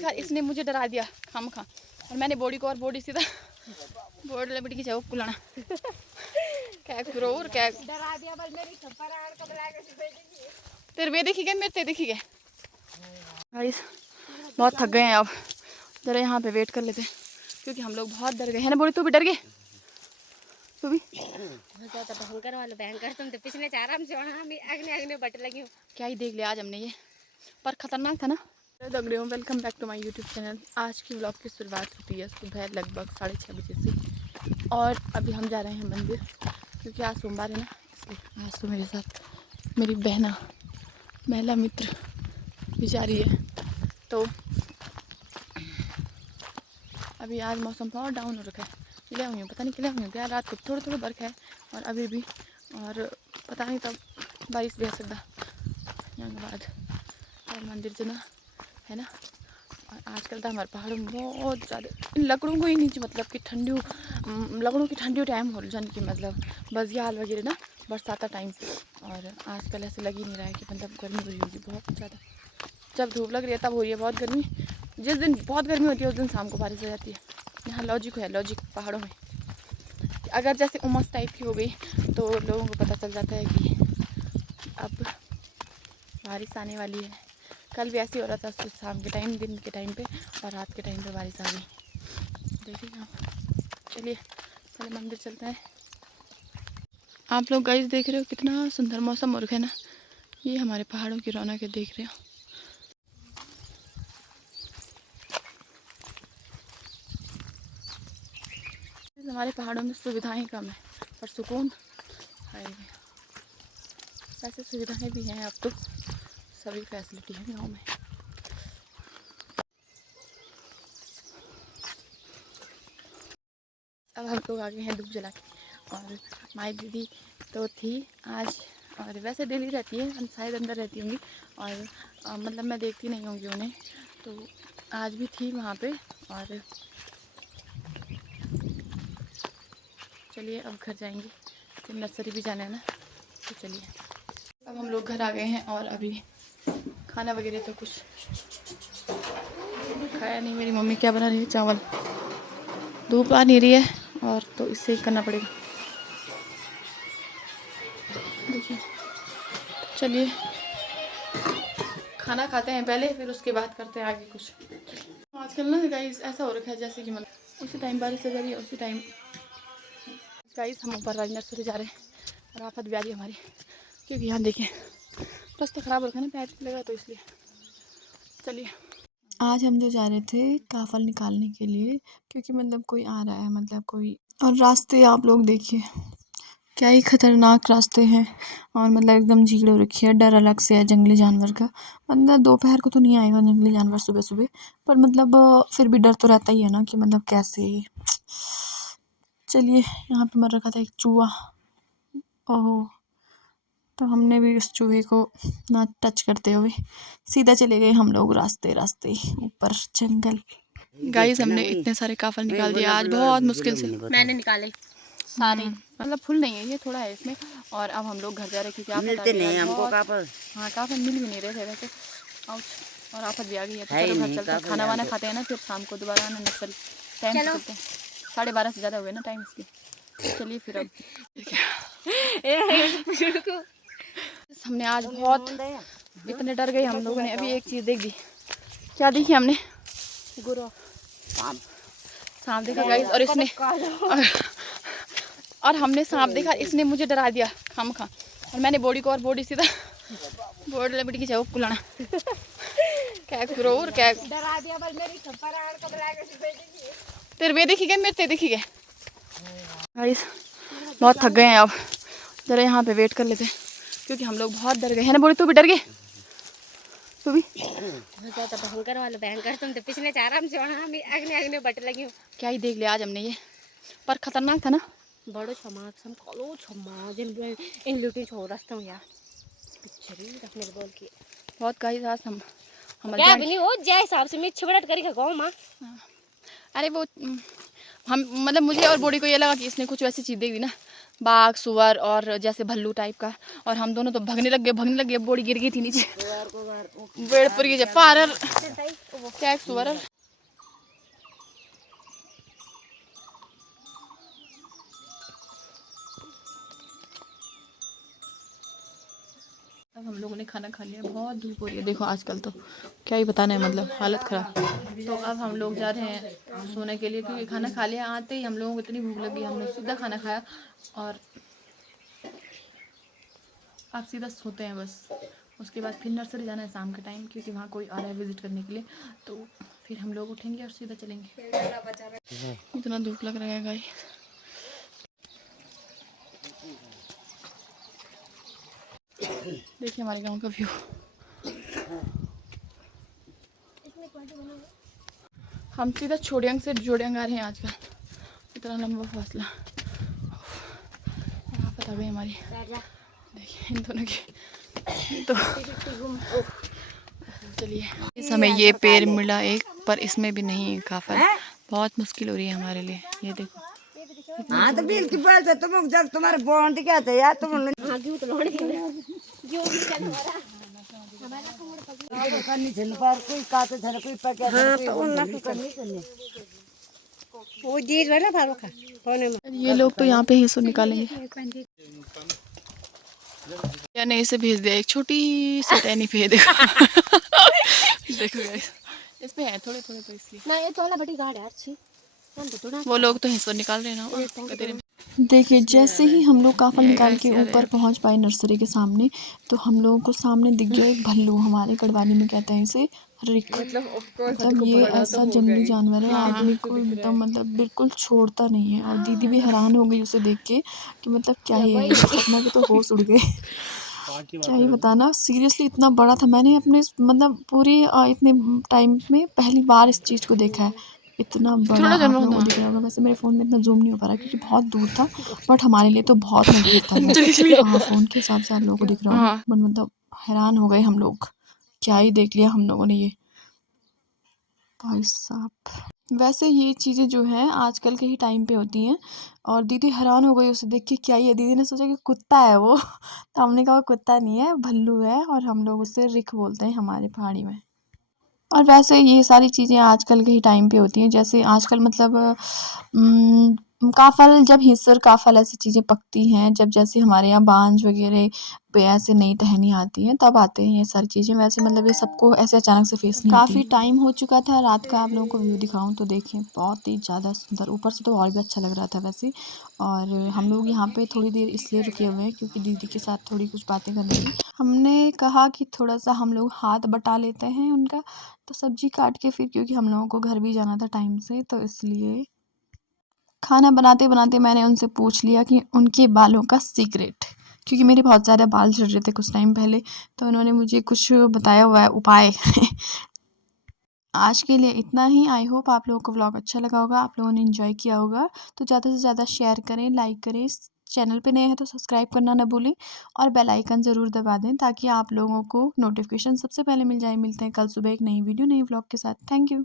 देखा, इसने मुझे डरा दिया खामखा, और मैंने बॉडी को और बॉडी सीधा बोर्ड लपट की जाओ कुलाना क्या करो और क्या डरा दिया बल मेरी छप्पर आड़ को बुला के तेरे वे देखी गए, मेरे ते देखी गए। गाइस बहुत थक गए हैं, अब जरा यहाँ पे वेट कर लेते क्योंकि हम लोग बहुत डर गए हैं ना। बोली तू भी डर गई, तू भी तो भयंकर वाला भयंकर तुम तो पिछले चार हम से अगने अगने बट लगी क्या ही देख लिया आज हमने ये, पर खतरनाक था ना। दगड़ियों welcome back to my YouTube channel. आज की व्लॉग की शुरुआत होती है सुबह लगभग 6:30 बजे से, और अभी हम जा रहे हैं मंदिर क्योंकि आज सोमवार है ना, इसलिए आज तो मेरे साथ मेरी बहना महिला मित्र भी जा रही है। तो अभी आज मौसम बहुत डाउन हो रखा है, खिले हुई हूँ, पता नहीं खिले हुई हूँ क्या, रात को थोड़ा थोड़ा बर्फ है और अभी भी, और पता नहीं तब बारिश भी आ सकता यहाँ के बाद। और मंदिर जना है ना, और आजकल तो हमारे पहाड़ों में बहुत ज़्यादा लकड़ों को ही नीचे, मतलब कि ठंडी लकड़ों की ठंडी टाइम हो जाने की, मतलब बजियाल वगैरह ना बरसात टाइम। और आजकल ऐसे लग ही नहीं रहा है कि मतलब गर्मी हो रही होगी बहुत ज़्यादा। जब धूप लग रही है तब हो रही है बहुत गर्मी, जिस दिन बहुत गर्मी होती है उस दिन शाम को बारिश हो जाती है। यहाँ लॉजिक है, लॉजिक पहाड़ों में अगर जैसे उमस टाइप की हो गई तो लोगों को पता चल जाता है कि अब बारिश आने वाली है। कल भी ऐसे ही हो रहा था, शाम के टाइम, दिन के टाइम पे और रात के टाइम पे बारिश आ गई। देखिए आप, चलिए पहले मंदिर चलते हैं। आप लोग गाइस देख रहे हो कितना सुंदर मौसम हो रखा है ना, ये हमारे पहाड़ों की रौनक है, देख रहे हो। हमारे पहाड़ों में सुविधाएं कम है पर सुकून है। वैसे सुविधाएं भी हैं, अब तो सभी फैसिलिटी है गाँव में। अब हम लोग आ गए हैं धूप जला के, और माई दीदी तो थी आज, और वैसे डेली रहती है, शायद अंदर रहती होंगी, और मतलब मैं देखती नहीं होंगी उन्हें, तो आज भी थी वहाँ पे। और चलिए अब घर जाएंगे, फिर नर्सरी भी जाना है ना, तो चलिए। अब हम लोग घर आ गए हैं और अभी खाना वगैरह तो कुछ खाया नहीं। मेरी मम्मी क्या बना रही है, चावल, धूप आ नहीं रही है और तो इससे ही करना पड़ेगा। देखिए चलिए खाना खाते हैं पहले, फिर उसके बाद करते हैं आगे कुछ। आजकल ना गाइस ऐसा हो रखा है जैसे कि मतलब उसी टाइम बारिश हो जा रही है, उसी टाइम गाइस हम ऊपर वाली नर्सरी जा रहे हैं और आफत भी आ रही है हमारी, क्योंकि यहाँ देखिए रास्ता ख़राब हो रखा है ना, पैर लगा तो इसलिए। चलिए आज हम जो जा रहे थे काफल निकालने के लिए, क्योंकि मतलब कोई आ रहा है, मतलब कोई, और रास्ते आप लोग देखिए क्या ही खतरनाक रास्ते हैं, और मतलब एकदम झील हो रखी है। डर अलग से है जंगली जानवर का, मतलब दोपहर को तो नहीं आएगा जंगली जानवर सुबह सुबह, पर मतलब फिर भी डर तो रहता ही है ना कि मतलब कैसे। चलिए यहाँ पे मर रखा था एक चूहा, ओहो, तो हमने भी उस चूहे को ना टच करते हुए सीधा चले गए हम लोग रास्ते रास्ते ऊपर जंगल। गाइस हमने इतने सारे काफल निकाल दिए आज बहुत मुश्किल से, मैंने निकाले सारे, मतलब फुल नहीं है ये, थोड़ा है इसमें। और अब हम लोग घर जा रहे क्योंकि आप मिलते नहीं हमको काफल, हाँ काफल मिल भी नहीं रहे थे वैसे। और आफत भी आ गई है, तो चलो घर चलते हैं, खाना वाना खाते हैं ना, फिर शाम को दोबारा आना नर्सरी टाइम से चलते हैं। 12:30 से ज़्यादा हुए ना टाइम इसकी। चलिए फिर अब हमने आज बहुत इतने डर गए हम लोगों ने। अभी एक चीज़ देख दी, क्या देखी हमने, सांप देखा गाइस, और इसने और हमने सांप देखा, इसने मुझे डरा दिया खामखा, और मैंने बॉडी को और बॉडी सीधा बोर्ड लपट की जाओ कुलाना क्या करो और क्या डरा दिया बल मेरी छप्पर आड़ को बुला के तेरे वे देखी गए, मेरे ते देखी गए। गाइस बहुत थक गए हैं, अब जरा यहाँ पे वेट कर लेते क्योंकि हम लोग बहुत डर गए हैं ना। बोली तू भी डर गई, तू भी तो भयंकर वाला भयंकर तुम तो पिछले चार हम से अगने अगने बट लगी क्या ही देख लिया आज हमने ये, पर खतरनाक था ना। बड़ो छमा सम कालो छमा जिन इन लुटी छो रास्ता में यार पिक्चर ही रखने बोल के बहुत गाइस आज हम क्या भी नहीं हो जाए हिसाब से मैं छिबड़ट करी खा गाँव माँ। अरे वो हम मतलब मुझे और बॉडी को ये लगा कि इसने कुछ वैसी चीज़ देख दी ना, बाघ सुअर और जैसे भल्लू टाइप का, और हम दोनों तो भागने लग गए, बॉडी गिर गई थी नीचे, पेड़ पर ये पारर क्या एक सुअर। अब हम लोगों ने खाना खा लिया, बहुत धूप हो रही है देखो आजकल, तो क्या ही बताना है, मतलब हालत ख़राब। तो अब हम लोग जा रहे हैं सोने के लिए, क्योंकि खाना खा लिया, आते ही हम लोगों को इतनी भूख लगी, हमने सीधा खाना खाया और अब सीधा सोते हैं बस। उसके बाद फिर नर्सरी जाना है शाम के टाइम, क्योंकि वहाँ कोई आ रहा है विज़िट करने के लिए, तो फिर हम लोग उठेंगे और सीधा चलेंगे। इतना धूप लग रहा है गाइस। देखिए हमारे गांव का व्यू। हम सीधा छोड़ियांग से जोड़ियांग आ रहे हैं आजकल, इतना लंबा फासला। यहाँ पता भी हमारी, देखिए इन दोनों की तो चलिए। इस हमें ये पेड़ मिला एक, पर इसमें भी नहीं काफल, बहुत मुश्किल हो रही है हमारे लिए। ये देखो। हाँ तो बिल की बात है, तुम जब तुम्हारे बॉन्ड क्या थे यार, तुम कोई काटे थे कोई पके वो देर वाला भारो खा ये लोग तो यहाँ पे हिस्सों निकालेंगे, या नहीं इसे भेज दिया, एक छोटी सी टहनी पे देखो। देखो गाइस, इसमें है थोड़े थोड़े, तो इसलिए ना ये तो वाला बड़ी गाड़ है अच्छी, वो लोग तो हिस्सों निकाल रहे हैं ना। देखिए जैसे ही हम लोग काफल निकाल के ऊपर पहुंच पाए नर्सरी के सामने, तो हम लोगों को सामने दिख गया एक भल्लू, हमारे कड़वानी में कहते हैं इसे रिक। मतलब ये ऐसा जंगली जानवर है, आदमी को एकदम मतलब बिल्कुल छोड़ता नहीं है। और दीदी भी हैरान हो गई उसे देख के कि मतलब क्या ही है, सपना के तो होश उड़ गए। क्या ही बताना, सीरियसली इतना बड़ा था, मैंने अपने मतलब पूरे इतने टाइम में पहली बार इस चीज़ को देखा है। इतना बड़ा आप लोगों को दिख रहा होगा, वैसे मेरे फ़ोन में इतना जूम नहीं हो पा रहा क्योंकि बहुत दूर था, बट हमारे लिए तो बहुत नज़दीक था वो। हाँ फ़ोन के हिसाब से आप लोगों को दिख रहा होगा, बट मतलब हैरान हो गए हम लोग, क्या ही देख लिया हम लोगों ने ये, भाई साहब। वैसे ये चीज़ें जो हैं आजकल के ही टाइम पे होती हैं, और दीदी हैरान हो गई उसे देख के, क्या ही है, दीदी ने सोचा कि कुत्ता है वो। तो हमने कहा वो कुत्ता नहीं है, भल्लू है, और हम लोग उसे रिक बोलते हैं हमारे पहाड़ी में। और वैसे ये सारी चीज़ें आजकल के ही टाइम पे होती हैं, जैसे आजकल मतलब काफ़ल, जब हिस्सर काफ़ल ऐसी चीज़ें पकती हैं, जब जैसे हमारे यहाँ बांझ वगैरह पे ऐसे नई टहनी आती हैं, तब आते हैं ये सारी चीज़ें। वैसे मतलब ये सबको ऐसे अचानक से फेस नहीं होती। काफ़ी टाइम हो चुका था रात का, आप लोगों को व्यू दिखाऊं तो देखिए बहुत ही ज़्यादा सुंदर, ऊपर से तो और भी अच्छा लग रहा था वैसे। और हम लोग यहाँ पे थोड़ी देर इसलिए रुके हुए हैं क्योंकि दीदी के साथ थोड़ी कुछ बातें करनी थी। हमने कहा कि थोड़ा सा हम लोग हाथ बटा लेते हैं उनका, तो सब्जी काट के फिर, क्योंकि हम लोगों को घर भी जाना था टाइम से, तो इसलिए खाना बनाते बनाते मैंने उनसे पूछ लिया कि उनके बालों का सीक्रेट, क्योंकि मेरे बहुत ज़्यादा बाल झड़ रहे थे कुछ टाइम पहले, तो उन्होंने मुझे कुछ बताया हुआ है उपाय। आज के लिए इतना ही। आई होप आप लोगों को व्लॉग अच्छा लगा होगा, आप लोगों ने एंजॉय किया होगा। तो ज़्यादा से ज़्यादा शेयर करें, लाइक करें, चैनल पे नए हैं तो सब्सक्राइब करना ना भूलें, और बेल आइकन ज़रूर दबा दें ताकि आप लोगों को नोटिफिकेशन सबसे पहले मिल जाए। मिलते हैं कल सुबह एक नई वीडियो नई व्लॉग के साथ। Thank you.